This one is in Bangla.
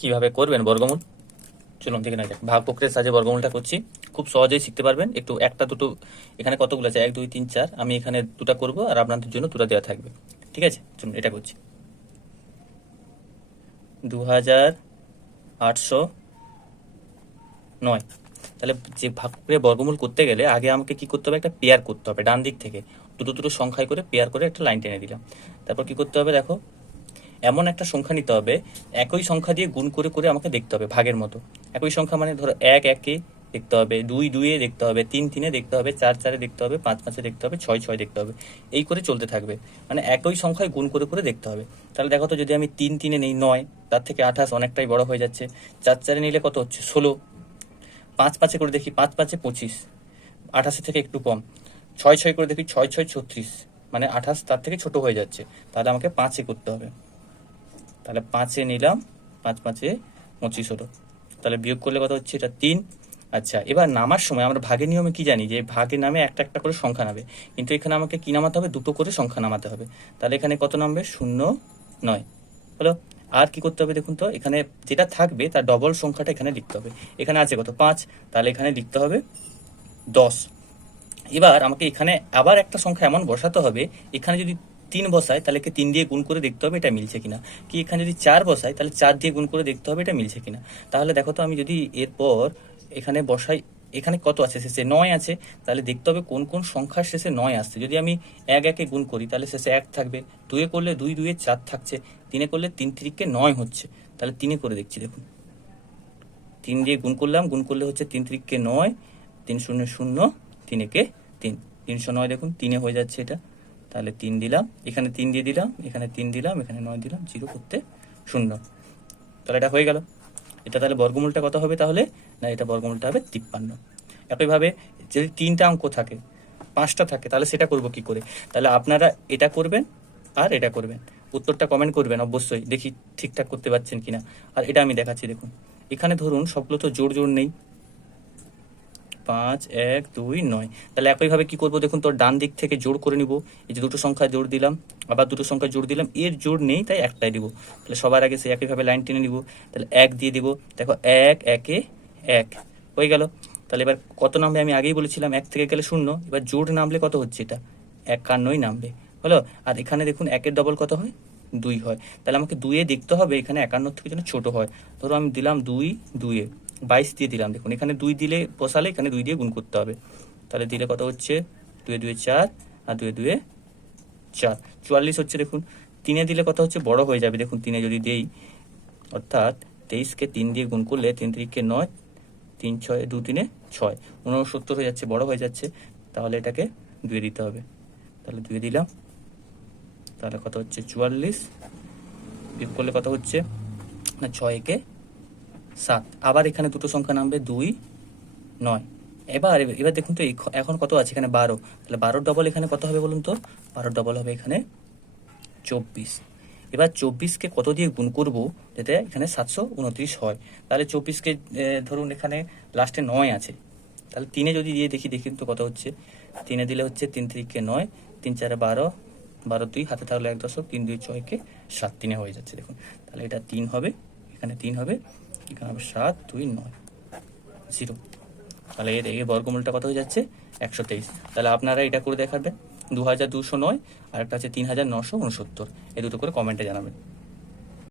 কীভাবে করবেন বর্গমূল? চলুন দেখে নেওয়া যাক। ভাগ প্রক্রিয়ার সাহায্যে বর্গমূলটা করছি। খুব সহজেই শিখতে পারবেন। একটু একটা, দুটো, এখানে কতগুলো আছে? এক, দুই, তিন, চার। আমি এখানে দুটো করব আর আপনাদের জন্য দুটো দেওয়া থাকবে। ঠিক আছে? চলুন, এটা করছি। দু হাজার আটশো নয়। তাহলে যে ভাগ করে বর্গমূল করতে গেলে আগে আমাকে কি করতে হবে? একটা পেয়ার করতে হবে ডান দিক থেকে। দুটো দুটো সংখ্যায় করে পেয়ার করে একটা লাইন টেনে দিলাম। তারপর কি করতে হবে? দেখো এমন একটা সংখ্যা নিতে হবে, একই সংখ্যা দিয়ে গুণ করে করে আমাকে দেখতে হবে ভাগের মতো। একই সংখ্যা মানে ধরো এক, একে দেখতে হবে, দুই, দুইয়ে দেখতে হবে, তিন, তিনে দেখতে হবে, চার, চারে দেখতে হবে, পাঁচ, পাঁচে দেখতে হবে, ছয় ছয় দেখতে হবে। এই করে চলতে থাকবে। মানে একই সংখ্যায় গুণ করে করে দেখতে হবে। তাহলে দেখো তো যদি আমি তিন, তিনে নেই নয়, তার থেকে আঠাশ অনেকটাই বড় হয়ে যাচ্ছে। চার, চারে নিলে কত হচ্ছে? ষোলো। পাঁচ, পাঁচে করে দেখি, পাঁচ, পাঁচে পঁচিশ। আঠাশে থেকে একটু কম। ছয় ছয় করে দেখি, ছয় ছয়, ছত্রিশ। মানে আঠাশ তার থেকে ছোট হয়ে যাচ্ছে। তাহলে আমাকে পাঁচে করতে হবে। তাহলে পাঁচে নিলাম, পাঁচ পাঁচে পঁচিশ হলো। তাহলে বিয়োগ করলে কত হচ্ছে? এটা তিন। আচ্ছা এবার নামার সময় আমরা ভাগের নিয়মে কি জানি? যে ভাগের নামে একটা একটা করে সংখ্যা নামে। কিন্তু এখানে আমাকে কি নামাতে হবে? দুটো করে সংখ্যা নামাতে হবে। তাহলে এখানে কত নামবে? শূন্য নয়। হলো? আর কি করতে হবে দেখুন তো? এখানে যেটা থাকবে, তার ডবল সংখ্যাটা এখানে লিখতে হবে। এখানে আছে কত? পাঁচ। তাহলে এখানে লিখতে হবে দশ। এবার আমাকে এখানে আবার একটা সংখ্যা এমন বসাতে হবে, এখানে যদি তিন বসায়, তাহলে কি তিন দিয়ে গুণ করে দেখতে হবে এটা মিলছে কিনা? কি এখানে যদি চার বসায়, তাহলে চার দিয়ে গুণ করে দেখতে হবে এটা মিলছে কিনা? তাহলে দেখো তো আমি যদি এরপর এখানে বসাই, এখানে কত আছে? শেষে নয় আছে, তাহলে দেখতে হবে কোন কোন সংখ্যার শেষে নয় আসছে। যদি আমি এক একে গুণ করি, তাহলে শেষে এক থাকবে। দুয়ে করলে দুই, দুয়ে চার থাকছে। তিনে করলে তিন তিরিকে নয় হচ্ছে। তাহলে তিনে করে দেখছি, দেখুন। তিন দিয়ে গুণ করলাম, গুণ করলে হচ্ছে তিন তিরিককে নয়, তিন শূন্য শূন্য তিন একে তিন। তিনশো নয় দেখুন, তিনে হয়ে যাচ্ছে এটা। তাহলে তিন দিলাম, এখানে তিন দিয়ে দিলাম, এখানে তিন দিলাম, এখানে নয় দিলাম, জিরো করতে শূন্য। তাহলে এটা হয়ে গেল। এটা তাহলে বর্গমূলটা কত হবে তাহলে? না, এটা বর্গমূলটা হবে তিপ্পান্ন। একইভাবে যদি তিনটা অঙ্ক থাকে, পাঁচটা থাকে, তাহলে সেটা করব কি করে? তাহলে আপনারা এটা করবেন আর এটা করবেন। উত্তরটা কমেন্ট করবেন, অবশ্যই। দেখি ঠিকঠাক করতে পারছেন কিনা। আর এটা আমি দেখাচ্ছি, দেখুন। এখানে ধরুন সবগুলো তো জোর জোর নেই। পাঁচ, এক, দুই, নয়। তাহলে একইভাবে কি করব দেখুন, তোর ডান দিক থেকে জোর করে নিব। এই যে দুটো সংখ্যা জোর দিলাম, আবার দুটো সংখ্যা জোর দিলাম, এর জোর নেই, তাই একটাই দিব। তাহলে সবার আগে সে একইভাবে লাইন টেনে নিব। তাহলে এক দিয়ে দিব। দেখো, এক, একে এক। হয়ে গেল। তাহলে এবার কত নামবে? আমি আগেই বলেছিলাম, এক থেকে গেলে শূন্য। এবার জোর নামলে কত হচ্ছে এটা? একান্নই নামবে। হলো? আর এখানে দেখুন, একের ডবল কত হয়? দুই হয়। তাহলে আমাকে দুইয়ে দেখতে হবে, এখানে একান্ন থেকে যেন ছোট হয়। ধরো আমি দিলাম দুই, দুইয়ে। বাইশ দিয়ে দিলাম। দেখুন, এখানে দুই দিলে বসালে এখানে দুই দিয়ে গুণ করতে হবে। তাহলে দিলে কত হচ্ছে? দুয়ে দুয়ে চার আর দুয়ে দুয়ে চার। চুয়াল্লিশ হচ্ছে, দেখুন, তিনে দিলে কত হচ্ছে? বড় হয়ে যাবে। দেখুন, তিনে যদি দেই, অর্থাৎ তেইশকে তিন দিয়ে গুণ করলে তিন তিরিখকে নয়, তিন ছয়, দু তিনে ছয়। উনসত্তর হয়ে যাচ্ছে, বড় হয়ে যাচ্ছে। তাহলে এটাকে দুয়ে দিতে হবে। তাহলে দুয়ে দিলাম। তাহলে কত হচ্ছে? চুয়াল্লিশ। বিয়োগ করলে কত হচ্ছে? না ছয় একে সাত। আবার এখানে দুটো সংখ্যা নামবে দুই, নয়। এবার এবার দেখুন তো এখন কত আছে? এখানে বারো। তাহলে বারোর ডবল এখানে কত হবে বলুন তো? বারোর ডবল হবে এখানে চব্বিশ। এবার চব্বিশকে কত দিয়ে গুণ করব? যাতে এখানে সাতশো উনত্রিশ হয়। তাহলে চব্বিশকে ধরুন এখানে লাস্টে নয় আছে। তাহলে তিনে যদি দিয়ে দেখি দেখি তো কত হচ্ছে? তিনে দিলে হচ্ছে তিন তিরিখকে নয়, তিন চারে বারো বারো দুই, হাতে থাকলে এক দশক, তিন দুই ছয়কে সাত তিনে হয়ে যাচ্ছে। দেখুন, তাহলে এটা তিন হবে, এখানে তিন হবে। এখানে সাত, দুই, নয়। জিরো। তাহলে এর এই বর্গমূলটা কত হয়ে যাচ্ছে? একশো তেইশ। তাহলে আপনারা এটা করে দেখাবেন। দু হাজার দুশো নয় আর একটা আছে তিন হাজার নশো উনসত্তর। এ দুটো করে কমেন্টে জানাবেন।